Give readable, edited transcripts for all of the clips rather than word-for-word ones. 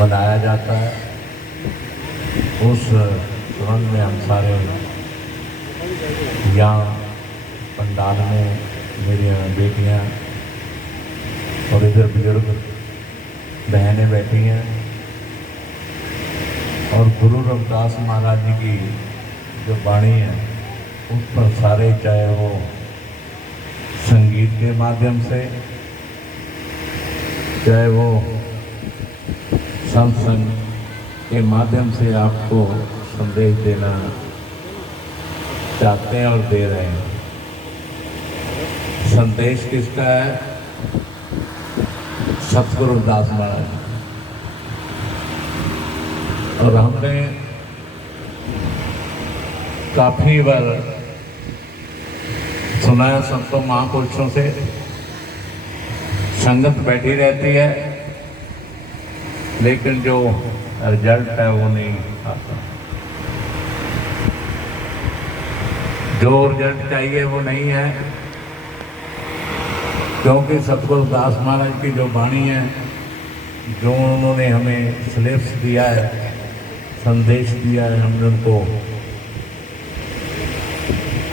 मनाया जाता है। उस संबंध में हम सारे यहाँ पंडाल में मेरी बेटियाँ और इधर बुजुर्ग बहनें बैठी हैं और गुरु रविदास महाराज जी की जो वाणी है उस पर सारे, चाहे वो संगीत के माध्यम से, चाहे वो सत्संग के माध्यम से आपको संदेश देना चाहते हैं और दे रहे हैं। संदेश किसका है? सतगुरु रविदास महाराज। और हमने काफी बार सुना है संतों महापुरुषों से, संगत बैठी रहती है लेकिन जो रिजल्ट है वो नहीं आता, जो रिजल्ट चाहिए वो नहीं है। क्योंकि सतगुरु रविदास महाराज की जो वाणी है, जो उन्होंने हमें सिलेबस दिया है, संदेश दिया है, हमने उनको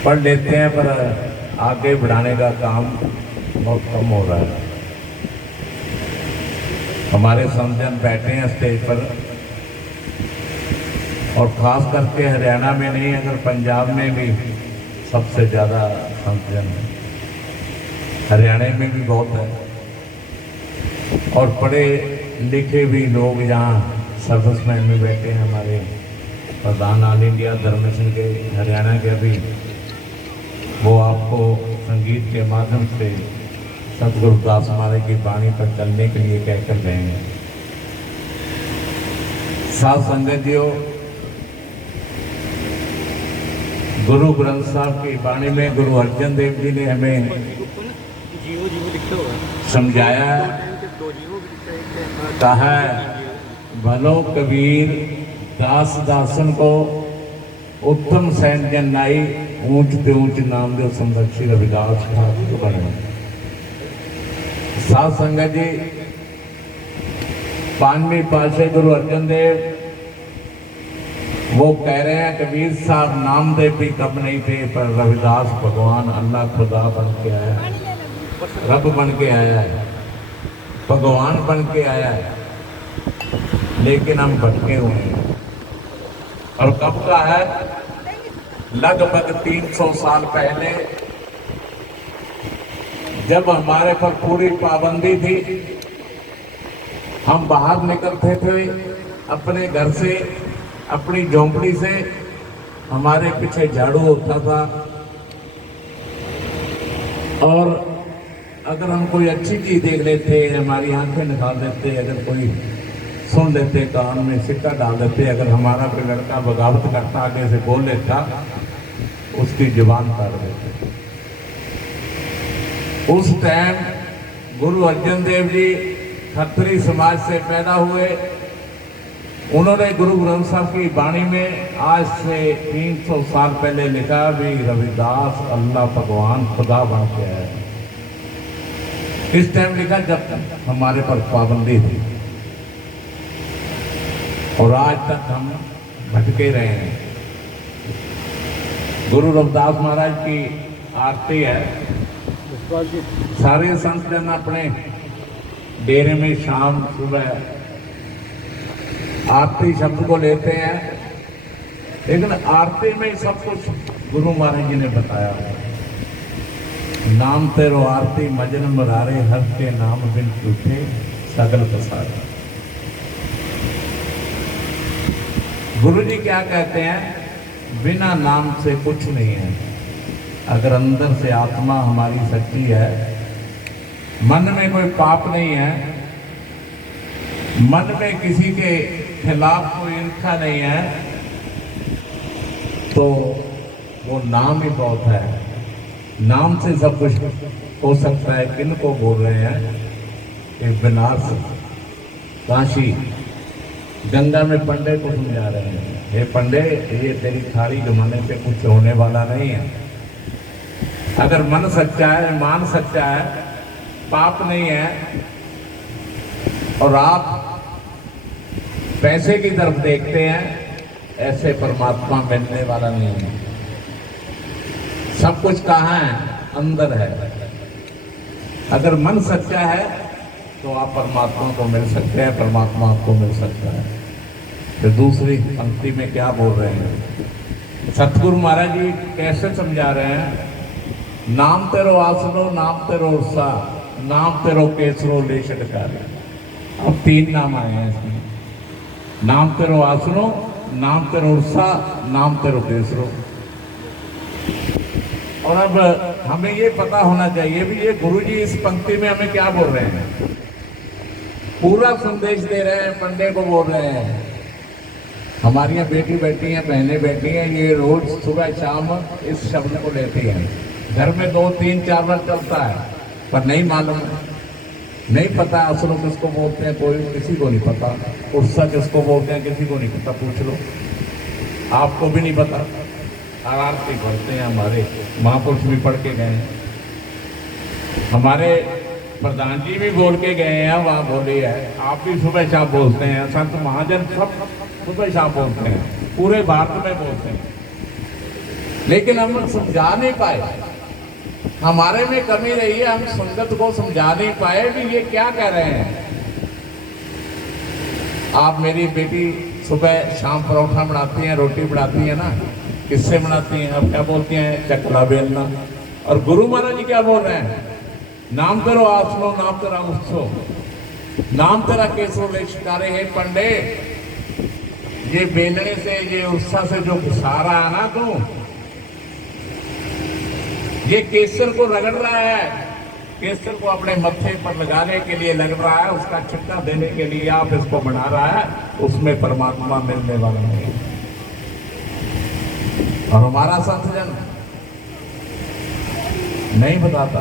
पढ़ लेते हैं पर आगे बढ़ाने का काम बहुत कम हो रहा है। हमारे संतजन बैठे हैं स्टेज पर, और ख़ास करके हरियाणा में नहीं, अगर पंजाब में भी सबसे ज़्यादा संतजन है, हरियाणा में भी बहुत है। और पढ़े लिखे भी लोग यहाँ सर्विसमैन में बैठे हैं। हमारे प्रधान ऑल इंडिया धर्म संघ के हरियाणा के अभी, वो आपको संगीत के माध्यम से सतगुरु रविदास महाराज की वाणी पर चलने के लिए कह कर रहे हैं। साथ संगत जियो, गुरु ग्रंथ साहब की वाणी में गुरु अर्जन देव जी ने हमें समझाया, कहा भलो कबीर दास दासन को उत्तम सैन जन नाई, ऊंच ते ऊंच नाम दे संरक्षी रविदास ठाकुर बने। साध संगत जी, पांचवी पातशाही गुरु अर्जन देव वो कह रहे हैं, कबीर साहब नामदेव भी कब नहीं थे, पर रविदास भगवान अल्लाह खुदा बन के आया है, रब बन के आया है, भगवान बन के आया है। लेकिन हम भटके हुए हैं। और कब का है? लगभग 300 साल पहले, जब हमारे पर पूरी पाबंदी थी, हम बाहर निकलते थे अपने घर से, अपनी झोंपड़ी से, हमारे पीछे झाड़ू होता था, और अगर हम कोई अच्छी चीज देख लेते, हमारी आंखें निकाल देते, अगर कोई सुन लेते, कान में सिक्का डाल देते, अगर हमारा कोई लड़का बगावत करता आगे से बोल लेता, उसकी जुबान काट देते। उस टाइम गुरु अर्जन देव जी खत्री समाज से पैदा हुए। उन्होंने गुरु ग्रंथ साहब की वाणी में आज से 300 साल पहले लिखा भी, रविदास अल्लाह भगवान खुदा बन के आया। इस टाइम लिखा जब हमारे पर पाबंदी थी, और आज तक हम भटके रहे हैं। गुरु रविदास महाराज की आरती है, सारे संत जन अपने डेरे में शाम सुबह आरती शब्द को लेते हैं, लेकिन आरती में सब कुछ गुरु महाराज जी ने बताया। नाम तेरो आरती मजन मरारे, हर के नाम बिन टूटे सगल पसारे। गुरु जी क्या कहते हैं? बिना नाम से कुछ नहीं है। अगर अंदर से आत्मा हमारी सच्ची है, मन में कोई पाप नहीं है, मन में किसी के खिलाफ कोई ईर्ष्या नहीं है, तो वो नाम ही बहुत है। नाम से सब कुछ हो सकता है। किन को बोल रहे हैं? एक बनारस, काशी, गंगा में पंडे को समझा रहे हैं, हे पंडे, ये तेरी थाली जमाने पे कुछ होने वाला नहीं है। अगर मन सच्चा है, मान सच्चा है, पाप नहीं है, और आप पैसे की तरफ देखते हैं, ऐसे परमात्मा मिलने वाला नहीं है। सब कुछ कहाँ है? अंदर है। अगर मन सच्चा है तो आप परमात्मा को मिल सकते हैं, परमात्मा आपको मिल सकता है। फिर दूसरी पंक्ति में क्या बोल रहे हैं सतगुरु महाराज जी? कैसे समझा रहे हैं? नाम तेरो आसनो, नाम तेरो उर्सा, नाम तेरो केसरो ले षटकार। अब 3 नाम आए हैं इसमें। नाम तेरो आसनो, नाम तेरो उर्सा, नाम तेरो केसरो। और अब हमें ये पता होना चाहिए भी ये गुरु जी इस पंक्ति में हमें क्या बोल रहे हैं। पूरा संदेश दे रहे हैं, पंडे को बोल रहे हैं। हमारी यहाँ बेटी बैठी हैं, बहनें बैठी हैं, ये रोज सुबह शाम इस शब्द को लेती हैं। घर में 2, 3, 4 बार चलता है, पर नहीं मालूम है, नहीं पता असलो किसको बोलते हैं, कोई किसी को नहीं पता। उर्सा किसको बोलते हैं किसी को नहीं पता, पूछ लो, आपको भी नहीं पता। आरती पढ़ते हैं, हमारे महापुरुष भी पढ़ के गए हैं, हमारे प्रधान जी भी बोल के गए हैं, वहाँ बोली है। आप भी सुबह शाम बोलते हैं, संत महाजन सब सुबह शाम बोलते हैं, पूरे भारत में बोलते हैं, लेकिन हम समझा नहीं पाए। हमारे में कमी रही है, हम संगत को समझा नहीं पाए कि ये क्या कह रहे हैं। आप मेरी बेटी सुबह शाम परोठा बनाती हैं, रोटी बनाती है ना, किससे बनाती हैं? अब क्या बोलती हैं? चकला बेलना। और गुरु महाराज जी क्या बोल रहे हैं? नाम तेरो आसनो, नाम तेरा उत्सो, नाम तेरा केसरो ले शिकारे। हे पंडे, ये बेलने से, ये उत्साह से जो घुसा रहा है ना तू, ये केसर को रगड़ रहा है, केसर को अपने मत्थे पर लगाने के लिए लग रहा है, उसका छिट्टा देने के लिए आप इसको बना रहा है, उसमें परमात्मा मिलने वाला नहीं। और हमारा संतजन नहीं बताता,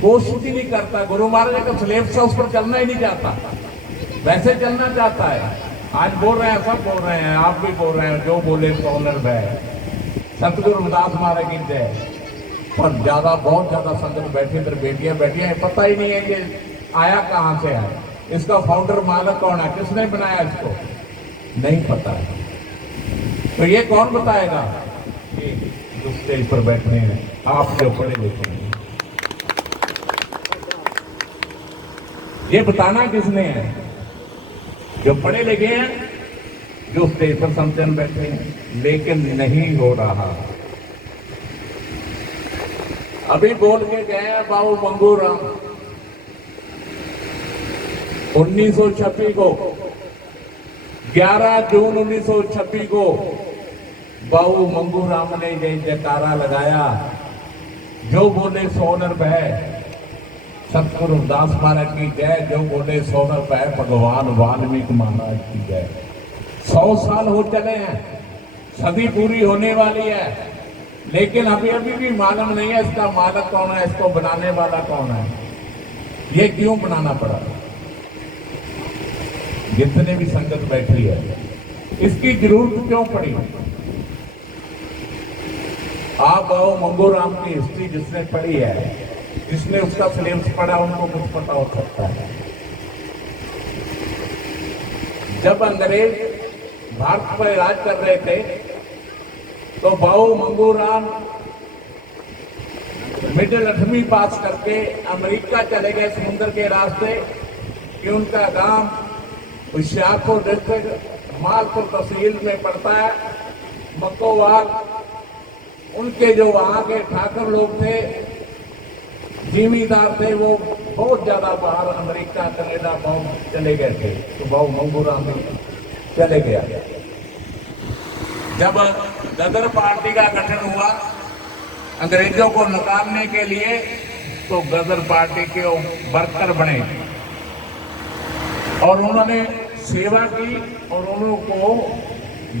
कोशिश ही नहीं करता। गुरु महाराज का सिलेबस उस पर चलना ही नहीं चाहता, वैसे चलना चाहता है। आज बोल रहे हैं, सब बोल रहे हैं, आप भी बोल रहे हैं, जो बोले सो निर्भय। सतगुरु रविदास महाराज की जय। पर ज्यादा, बहुत ज्यादा संगत बैठी, फिर बेटियां बैठी हैं, पता ही नहीं है ये आया कहाँ से है, इसका फाउंडर मालक कौन है, किसने बनाया इसको, नहीं पता है। तो ये कौन बताएगा? ये जो स्टेज पर बैठे हैं, आप जो पढ़े लिखे हैं, ये बताना किसने है? जो पढ़े लिखे हैं, जो स्टेज पर समझन बैठे हैं, लेकिन नहीं हो रहा। अभी बोल के गए हैं बाबू मंगूराम 1926 को, 11 जून 1926 को बाबू मंगूराम ने जय जयकारा लगाया, जो बोले सो निर्भय। सतगुरु रविदास महाराज की जय, जो बोले सो निर्भय। भगवान वाल्मीकि महाराज की जय। 100 साल हो चले हैं, सदी पूरी होने वाली है, लेकिन अभी भी मालूम नहीं है इसका मालक कौन है, इसको बनाने वाला कौन है, ये क्यों बनाना पड़ा। जितने भी संगत बैठी है, इसकी जरूरत क्यों पड़ी? आप आओ, मंगूराम की हिस्ट्री जिसने पढ़ी है, जिसने उसका सिलेबस पढ़ा, उनको कुछ पता हो सकता है। जब अंग्रेज भारत पर राज कर रहे थे, तो बाबू मंगूराम मिडिल 8वीं पास करके अमेरिका चले गए समुद्र के रास्ते। कि उनका गांव होशियारपुर डिस्ट्रिक्ट मालपुर तहसील में पड़ता है, मक्कोवाल। उनके जो वहाँ के ठाकुर लोग थे, जिमीदार थे, वो बहुत ज्यादा बाहर अमेरिका, कनाडा बहुत चले गए थे। तो बाबू मंगूराम भी चले गया। जब गदर पार्टी का गठन हुआ अंग्रेजों को निकालने के लिए, तो गदर पार्टी के वर्कर बने और उन्होंने सेवा की, और उनको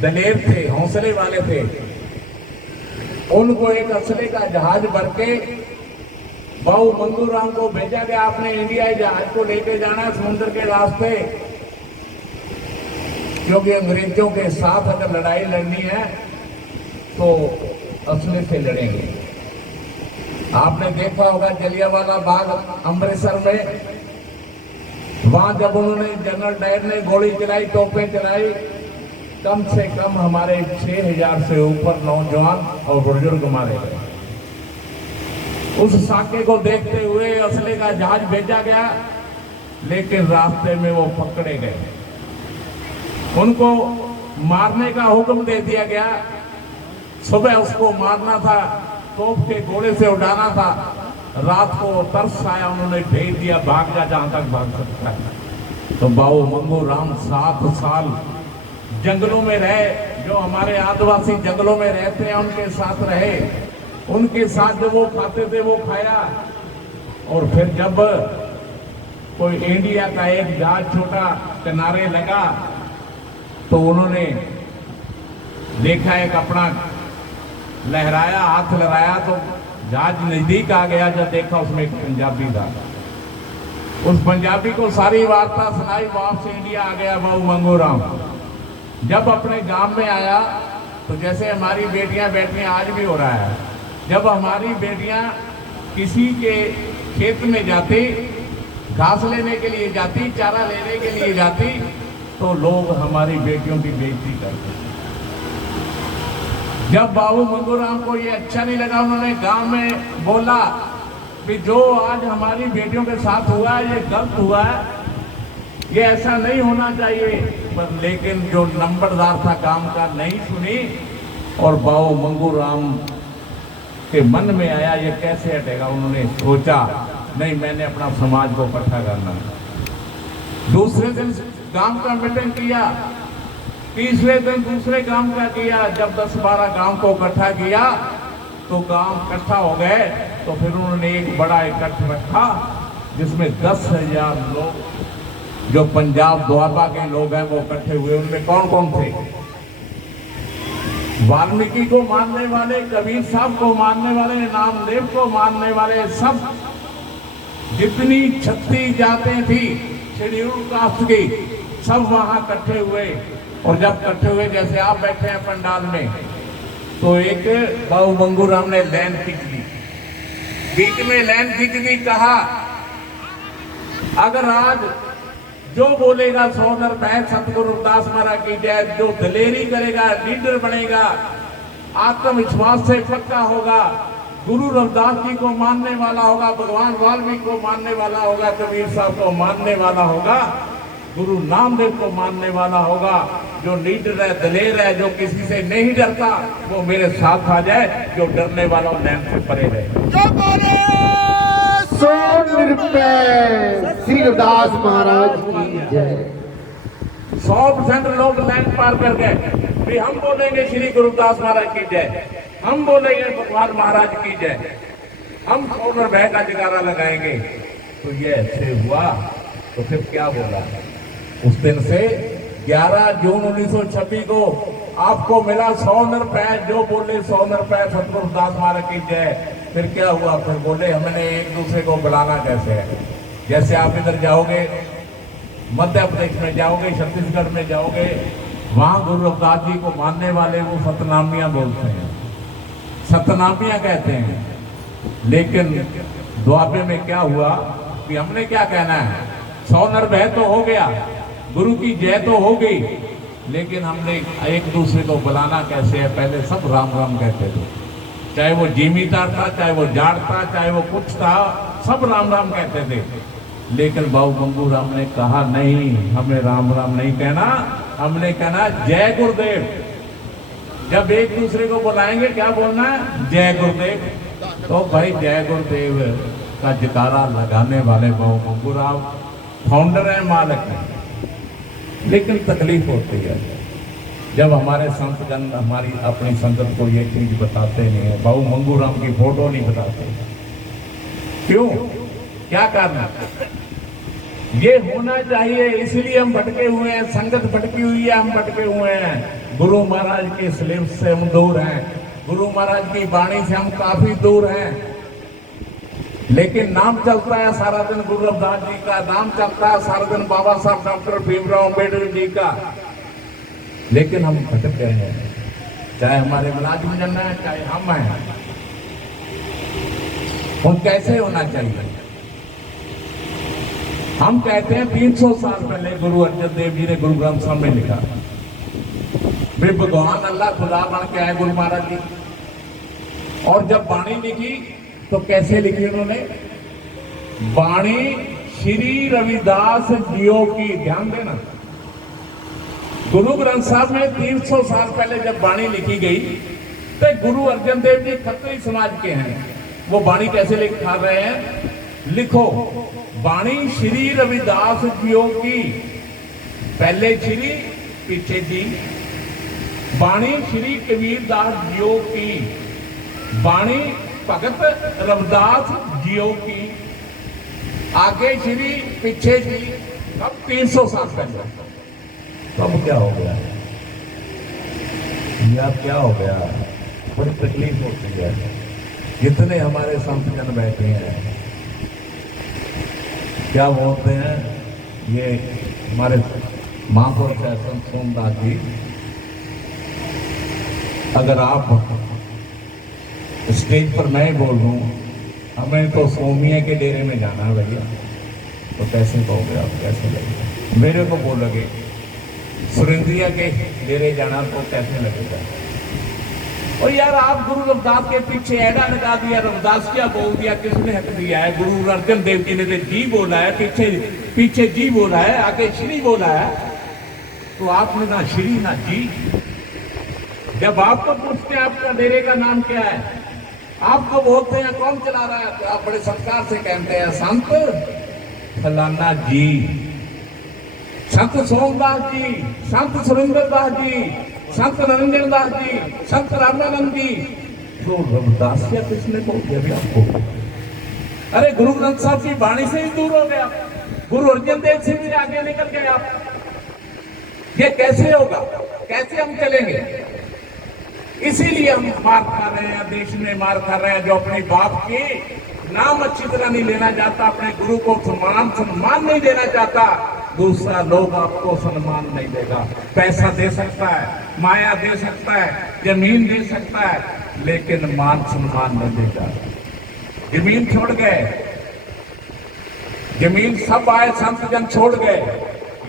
दलेर थे, हौसले वाले थे। उनको एक असले का जहाज भर के बाबू मंगूराम को भेजा गया, आपने इंडिया जहाज को लेके जाना समुद्र के रास्ते, क्योंकि अंग्रेजों के साथ अगर लड़ाई लड़नी है तो असले से लड़ेंगे। आपने देखा होगा जलियांवाला बाग अमृतसर में, वहां जब उन्होंने जनरल डायर ने गोली चलाई, तोपें चलाई, कम से कम हमारे 6000 से ऊपर नौजवान और बुजुर्ग मारे गए। उस साके को देखते हुए असले का जहाज भेजा गया, लेकिन रास्ते में वो पकड़े गए। उनको मारने का हुक्म दे दिया गया। सुबह उसको मारना था, तोप के गोले से उड़ाना था। रात को तरस आया, उन्होंने भेज दिया, भाग जा जहां तक भाग सकता है। तो बाबू मंगू राम 7 साल जंगलों में रहे। जो हमारे आदिवासी जंगलों में रहते हैं उनके साथ रहे, उनके साथ जो वो खाते थे वो खाया। और फिर जब कोई इंडिया का एक जहाज छोटा किनारे लगा तो उन्होंने देखा, एक अपना लहराया, हाथ लहराया तो जहाज नजदीक आ गया। जब देखा उसमें एक पंजाबी था, उस पंजाबी को सारी वार्ता सुनाई, वापस इंडिया आ गया बाबू मंगू राम। जब अपने गांव में आया तो जैसे हमारी बेटियां आज भी हो रहा है, जब हमारी बेटियां किसी के खेत में जाती, घास लेने के लिए जाती, चारा लेने के लिए जाती, तो लोग हमारी बेटियों की बेइज्जती करते। जब बाबू मंगू राम को ये अच्छा नहीं लगा, उन्होंने गांव में बोला कि जो आज हमारी बेटियों के साथ हुआ है ये गलत हुआ है, ये ऐसा नहीं होना चाहिए। पर लेकिन जो नंबरदार था काम का नहीं सुनी, और बाबू मंगू राम के मन में आया ये कैसे हटेगा। उन्होंने सोचा नहीं, मैंने अपना समाज को इकट्ठा करना। दूसरे दिन गांव का मीटिंग किया, तीसरे दिन दूसरे गांव का किया। जब 10-12 गांव को इकट्ठा किया तो गांव इकट्ठा हो गए। तो फिर उन्होंने एक बड़ा इकट्ठ रखा जिसमें 10,000 लोग जो पंजाब द्वारका के लोग हैं वो इकट्ठे हुए। उनमें कौन कौन थे? वाल्मीकि को मानने वाले, कबीर साहब को मानने वाले, नामदेव को मानने वाले, सब जितनी 36 जातें थी शेड्यूल कास्ट की, सब वहां इकट्ठे हुए। और जब इकट्ठे हुए जैसे आप बैठे हैं पंडाल में, तो एक बाबू मंगू राम ने लाइन खींच ली, बीच में लाइन खींच दी, कहा अगर आज जो बोलेगा 100 नर पैर सतगुरु रविदास महाराज की जय, जो दलेरी करेगा, लीडर बनेगा, आत्मविश्वास से पक्का होगा, गुरु रविदास जी को मानने वाला होगा, भगवान वाल्मीकि को मानने वाला होगा, कबीर साहब को मानने वाला होगा, गुरु नामदेव को मानने वाला होगा, जो लीडर है, दलेर है, जो किसी से नहीं डरता, वो मेरे साथ आ जाए। जो डरने वाला लैंड से परे रहे। जो बोले सो निर्भय श्री रविदास महाराज की जय। 100% लोग लाइन पार कर गए भी हम बोलेंगे श्री गुरुदास महाराज की जय, हम बोलेंगे भगवान महाराज की जय, हम 100 निर्भय का जयकारा लगाएंगे। तो ये ऐसे हुआ। तो फिर क्या बोला? उस दिन से 11 जून 1926 को आपको मिला 100 निर्भय, जो बोले 100 निर्भय सतगुरु दास महाराज की जय। फिर क्या हुआ? फिर बोले हमने एक दूसरे को बुलाना कैसे है। जैसे आप इधर जाओगे, मध्य प्रदेश में जाओगे, छत्तीसगढ़ में जाओगे, वहां गुरु रविदास जी को मानने वाले वो सतनामियां बोलते हैं, सतनामियां कहते हैं। लेकिन द्वापे में क्या हुआ कि हमने क्या कहना है, 100 निर्भय तो हो गया, गुरु की जय तो हो गई, लेकिन हमने एक दूसरे को बुलाना कैसे है। पहले सब राम राम कहते थे, चाहे वो जिमीदार था, चाहे वो जाट था, चाहे वो कुछ था, सब राम राम कहते थे। लेकिन बाबू मंगू राम ने कहा नहीं, हमें राम राम नहीं कहना, हमने कहना जय गुरुदेव। जब एक दूसरे को बुलाएंगे क्या बोलना है? जय गुरुदेव। तो भाई जय गुरुदेव का जयकारा लगाने वाले बाबू मंगू राम फाउंडर है, मालिक है। लेकिन तकलीफ होती है जब हमारे संतगण हमारी अपनी संगत को ये चीज बताते नहीं है, बाबू मंगू राम की फोटो नहीं बताते। क्यों? क्या करना? ये होना चाहिए, इसलिए हम भटके हुए हैं, संगत भटकी हुई है, हम भटके हुए हैं। गुरु महाराज के स्लेब से हम दूर हैं, गुरु महाराज की वाणी से हम काफी दूर हैं। लेकिन नाम चलता है सारा दिन गुरु रविदास जी का, नाम चलता है सारा दिन बाबा साहब डॉक्टर भीमराव अम्बेडकर जी का, लेकिन हम भटक गए हैं। चाहे हमारे मुलाजिम जन है, चाहे हम हैं। हम कैसे होना चाहिए? हम कहते हैं 300 साल पहले गुरु अर्जन देव जी ने गुरु ग्रंथ साहब में लिखा, वे भगवान अल्लाह खुदा बन के आए गुरु महाराज जी। और जब वाणी लिखी तो कैसे लिखी उन्होंने? वाणी श्री रविदास जियो की, ध्यान देना, गुरु ग्रंथ साहब में 300 साल पहले जब वाणी लिखी गई तो गुरु अर्जन देव जी खत्री समाज के हैं, वो वाणी कैसे लिखा रहे हैं? लिखो, वाणी श्री रविदास जियो की, पहले श्री पीछे जी, वाणी श्री कबीरदास जियो की, वाणी भगत रविदास जियो की, आगे श्री पीछे जी, अब 300 साल पहले। तो अब क्या हो गया? या क्या हो गया? बड़ी तकलीफ होती है। जितने हमारे संत जन बैठे हैं, क्या बोलते हैं, ये हमारे महापुरुष है संत सोमदास जी, अगर आप स्टेज पर मैं ही बोल दूं हमें तो सोमिया के डेरे में जाना है भैया, तो कैसे कहोगे आप? कैसे लगेगा? मेरे को बोलोगे सुरेंद्रिया के डेरे जाना तो कैसे लगेगा? और यार आप गुरु रविदास के पीछे ऐडा लगा दिया, रविदास क्या बोल दिया, किसने हक दिया है? गुरु अर्जन देव जी ने तो जी बोला है, पीछे पीछे जी बोला है, आगे श्री बोला है, तो आपने ना श्री ना जी। जब आपको पूछते हैं आपका डेरे का नाम क्या है, आपको बोलते हैं कौन चला रहा है, तो आप बड़े सत्कार से कहते हैं संत फलाना जी, संत सोमदास जी, संत सुरेंद्र दास जी, संत नरेंद्र दास जी, संत रामानंद जी। तो रविदास क्या किसने बोल दिया आपको? अरे गुरु ग्रंथ साहब की वाणी से ही दूर हो गया, गुरु अर्जन देव सिंह से आगे निकल गए आप। ये कैसे होगा? कैसे हम चलेंगे? इसीलिए हम मार खा रहे हैं, देश में मार खा रहे हैं, जो अपने बाप के नाम अच्छी तरह नहीं लेना चाहता, अपने गुरु को सम्मान नहीं देना चाहता, दूसरा लोग आपको सम्मान नहीं देगा। पैसा दे सकता है, माया दे सकता है, जमीन दे सकता है, लेकिन मान सम्मान नहीं देगा। जमीन छोड़ गए, जमीन सब आए संत जन छोड़ गए,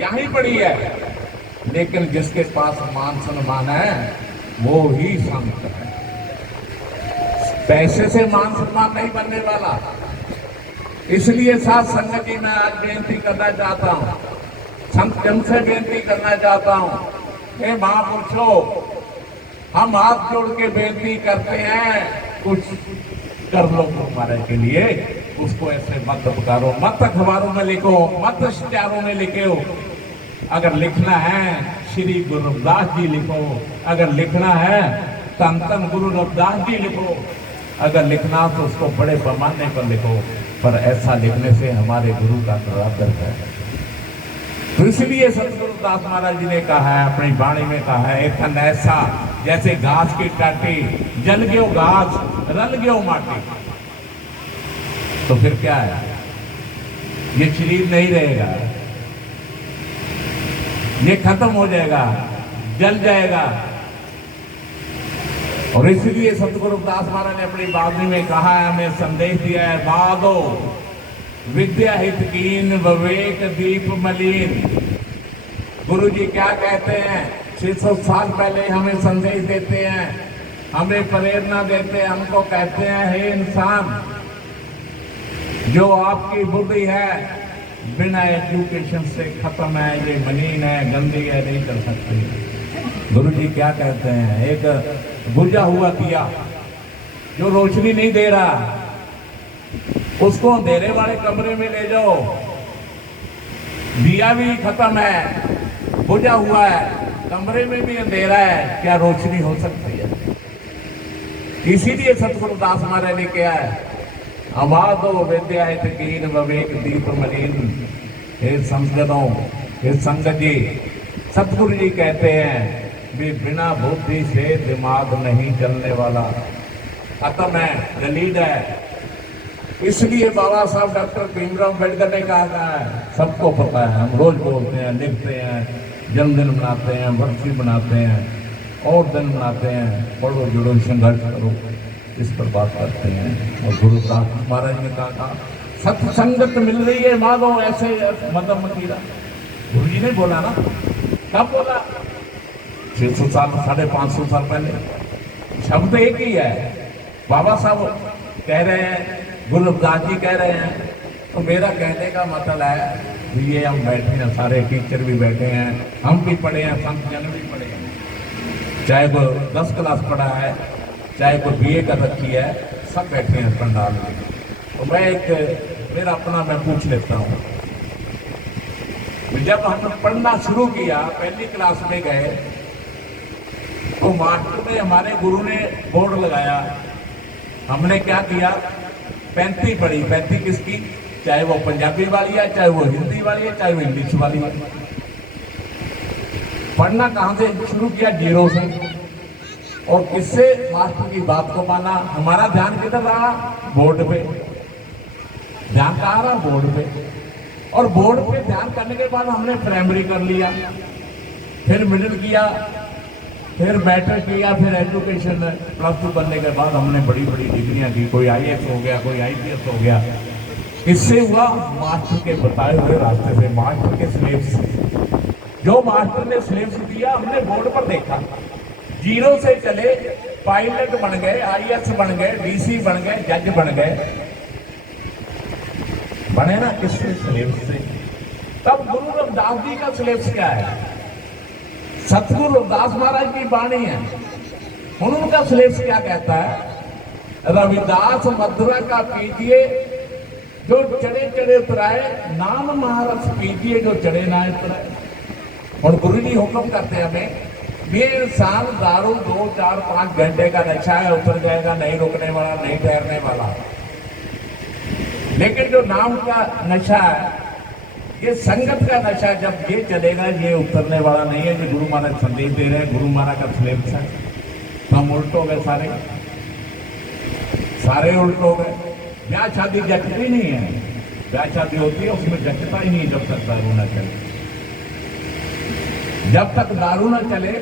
यहीं पड़ी है, लेकिन जिसके पास मान सम्मान है वो ही संत है। पैसे से मान सम्मान नहीं बनने वाला। इसलिए साथ संगत जी मैं आज बेनती करना चाहता हूँ, संत जन से बेनती करना चाहता हूँ, हे महापुरुषों, हम हाथ जोड़ के बेनती करते हैं, कुछ कर लो हमारे के लिए। उसको ऐसे मत पुकारो, मत अखबारों में लिखो, मत इश्तिहारों में लिखो। अगर लिखना है श्री गुरु रविदास जी लिखो, अगर लिखना है तन तन गुरु रविदास जी लिखो, अगर लिखना तो उसको बड़े पैमाने पर लिखो, पर ऐसा लिखने से हमारे गुरु का निरादर है। तो इसलिए सतगुरु दास महाराज जी ने कहा है, अपनी वाणी में कहा है, एक ऐसा जैसे घास की टाटी, जल गयो घास रल गयो माटी। तो फिर क्या है? ये शरीर नहीं रहेगा, ये खत्म हो जाएगा, जल जाएगा। और इसलिए सतगुरु दास महाराज ने अपनी वाणी में कहा है, हमें संदेश दिया है, बादो विद्या हित कीन विवेक दीप मलिन। गुरु जी क्या कहते हैं? 600 साल पहले हमें संदेश देते हैं, हमें प्रेरणा देते हैं, हमको कहते हैं, हे इंसान, जो आपकी बुद्धि है बिना एजुकेशन से खत्म है, ये मलिन है, गंदी है, नहीं कर सकती। गुरु जी क्या कहते हैं? एक बुझा हुआ दिया जो रोशनी नहीं दे रहा, उसको अंधेरे वाले कमरे में ले जाओ, दिया भी खत्म है, बुझा हुआ है, कमरे में भी अंधेरा है, क्या रोशनी हो सकती है? इसीलिए सतगुरु दास महाराज ने किया है, अमादो विद्या हित कीन विवेक दीप मलिन। हे संतजनों, हे संगत जी, सतगुरु जी कहते हैं भी बिना बुद्धि से दिमाग नहीं चलने वाला, खत्म है, जलील है। इसलिए बाबा साहब डॉक्टर भीमराव अम्बेडकर ने कहा है, सबको पता है, हम रोज बोलते हैं, लिखते हैं, जन्मदिन मनाते हैं, वर्षी मनाते हैं, और दिन मनाते हैं, पढ़ो जुड़ो संघर्ष करो, इस पर बात करते हैं। और गुरु महाराज ने कहा सत्संगत मिल रही है मांगो ऐसे मतलब मतीरा। गुरु जी ने बोला ना, कब बोला? 600 साल 550 साल पहले। शब्द एक ही है। बाबा साहब कह रहे हैं, गुरु रविदास जी कह रहे हैं, तो मेरा कहने का मतलब है ये हम बैठे हैं, सारे टीचर भी बैठे हैं, हम भी पढ़े हैं, संत जन भी पढ़े हैं, चाहे वो 10 क्लास पढ़ा है, चाहे कोई BA कर रखी है, सब बैठे हैं पंडाल में। तो मैं मेरा अपना मैं पूछ लेता हूँ। जब हमने पढ़ना शुरू किया, पहली क्लास में गए, तो मास्टर ने, हमारे गुरु ने बोर्ड लगाया। हमने क्या किया? 35 पढ़ी। 35 किसकी? चाहे वो पंजाबी वाली है, चाहे वो हिंदी वाली है, चाहे वो इंग्लिश वाली है। पढ़ना कहाँ से शुरू किया? 0 से। और किससे? मास्टर की बात को माना। हमारा ध्यान किधर रहा? बोर्ड पे। ध्यान कहाँ रहा? बोर्ड पे। और बोर्ड पे ध्यान करने के बाद हमने प्राइमरी कर लिया, फिर मिडिल किया, फिर मैट्रिक किया, फिर एजुकेशन +2 बनने के बाद हमने बड़ी बड़ी डिग्रियां की। कोई IAS हो गया, कोई IPS हो गया। इससे हुआ मास्टर के बताए हुए रास्ते से, मास्टर के सिलेबस से। जो मास्टर ने सिलेबस दिया हमने बोर्ड पर देखा। 0 से चले, पायलट बन गए, IAS बन गए, DC बन गए, जज बन गए। बने ना किससे? सिलेबस से। तब गुरु रविदास जी का सिलेबस क्या है? सतगुरु रविदास महाराज की वाणी है। उनका सिलेबस क्या कहता है? रविदास मधुरा का पीजिए जो चढ़े चढ़े उतराए, नाम महारस पीजिए जो चढ़े ना उतराए। और गुरु जी हुक्म करते हैं हमें, ये इंसान दारू 2, 4, 5 घंटे का नशा है, उतर जाएगा, नहीं रुकने वाला, नहीं ठहरने वाला। लेकिन जो नाम का नशा है, ये संगत का नशा, जब ये चलेगा ये उतरने वाला नहीं है। जो गुरु महाराज संदेश दे रहे हैं, गुरु महाराज का सिलेबस है। तो हम उल्ट हो गए, सारे उल्ट हो गए। ब्याह शादी जचती नहीं है। ब्याह शादी होती है उसमें जचता ही नहीं जब तक दारू ना चले। जब तक दारू ना चले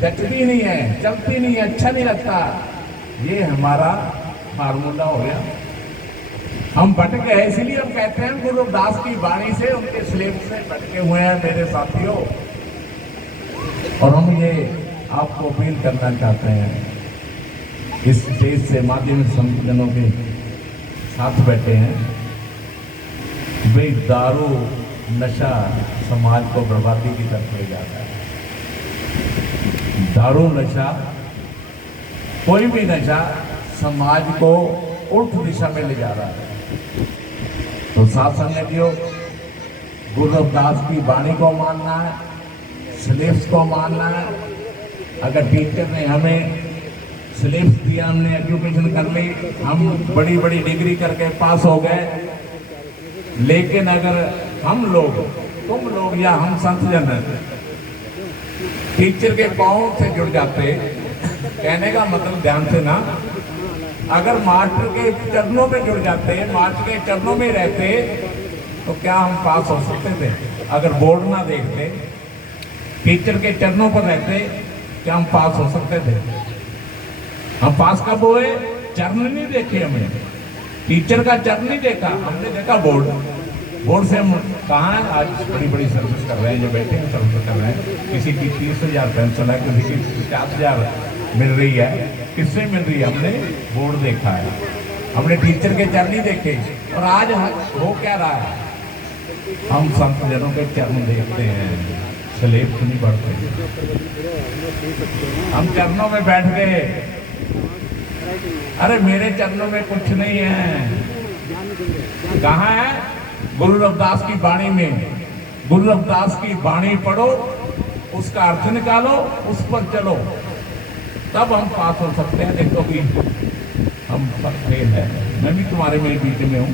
जचती नहीं है, चलती नहीं है, अच्छा नहीं लगता। ये हमारा फार्मूला हो गया। हम भटके हैं, इसीलिए हम कहते हैं गुरु रविदास की वाणी से, उनके सिलेबस से भटके हुए हैं मेरे साथियों। और हम ये आपको अपील करना चाहते हैं, इस स्टेज से माध्यम संतजनों के साथ बैठे हैं, भाई दारू नशा समाज को बर्बादी की तरफ ले जाता है। दारू नशा, कोई भी नशा समाज को उल्ट दिशा में ले जा रहा है। तो साथ संगतियों, गुरु रविदास की वाणी को मानना है, सिलेबस को मानना है। अगर टीचर ने हमें सिलेबस दिया, हमने एजुकेशन कर ली, हम बड़ी बड़ी डिग्री करके पास हो गए, लेकिन अगर हम लोग, तुम लोग या हम संत जन टीचर के पांव से जुड़ जाते, कहने का मतलब ध्यान से ना, अगर मास्टर के चरणों में जुड़ जाते, मास्टर के चरणों में रहते, तो क्या हम पास हो सकते थे? अगर बोर्ड ना देखते, टीचर के चरणों पर रहते, क्या हम पास हो सकते थे? हम पास कब हुए? चरण नहीं देखे हमने, टीचर का चरण नहीं देखा, हमने देखा बोर्ड। बोर्ड से हम कहाँ हैं? आज बड़ी बड़ी सर्विस कर रहे हैं, जो बैठे हैं सर्विस कर रहे हैं। किसी की 30,000 पेंशन है, किसी की 50,000 मिल रही है। किससे मिल रही है? हमने बोर्ड देखा है, हमने टीचर के चरण नहीं देखे। और आज हो क्या रहा है? हम संत जनों के चरण देखते हैं, सिलेबस नहीं पढ़ते। हम चरणों में बैठ गए, अरे मेरे चरणों में कुछ नहीं है। कहाँ है? गुरु रविदास की वाणी में। गुरु रविदास की वाणी पढ़ो, उसका अर्थ निकालो, उस पर चलो, तब हम पास हो सकते हैं। देखो भी हम सब फेल है। मैं भी तुम्हारे मेरे बीच में हूँ,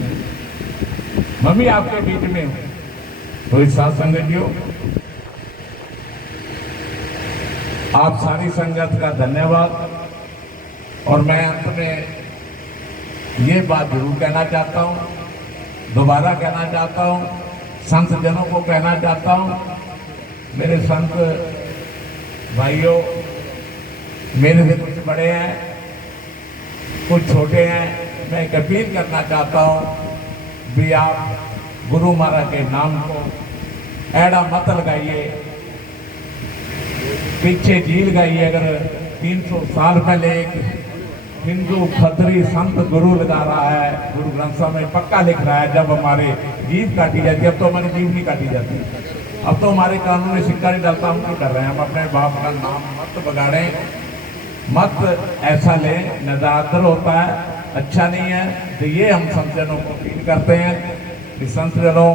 मैं भी आपके बीच में हूँ। तो इस साथ संगतियों, आप सारी संगत का धन्यवाद। और मैं अंत में ये बात जरूर कहना चाहता हूँ, दोबारा कहना चाहता हूँ, संत जनों को कहना चाहता हूँ, मेरे संत भाइयों, मेरे से कुछ बड़े हैं, कुछ छोटे हैं, मैं एक अपील करना चाहता हूँ भी आप गुरु महाराज के नाम को ऐड़ा मत लगाइए, पीछे झील गाइए। अगर 300 साल पहले एक हिंदू खत्री संत गुरु लगा रहा है, गुरु ग्रंथ साहब में पक्का लिख रहा है, जब हमारे जीव काटी जाती है, अब तो हमारी जीव नहीं काटी जाती, अब तो हमारे कानून में सिक्का नहीं डालता, हम क्यों कर रहे हैं। हम अपने बाप का नाम मत बगाड़ें, मत ऐसा लें, नदादर होता है, अच्छा नहीं है। तो ये हम संतजनों को अपील करते हैं कि संतजनों,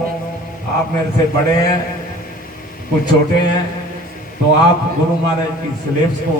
आप मेरे से बड़े हैं, कुछ छोटे हैं, तो आप गुरु महाराज की सिलेबस को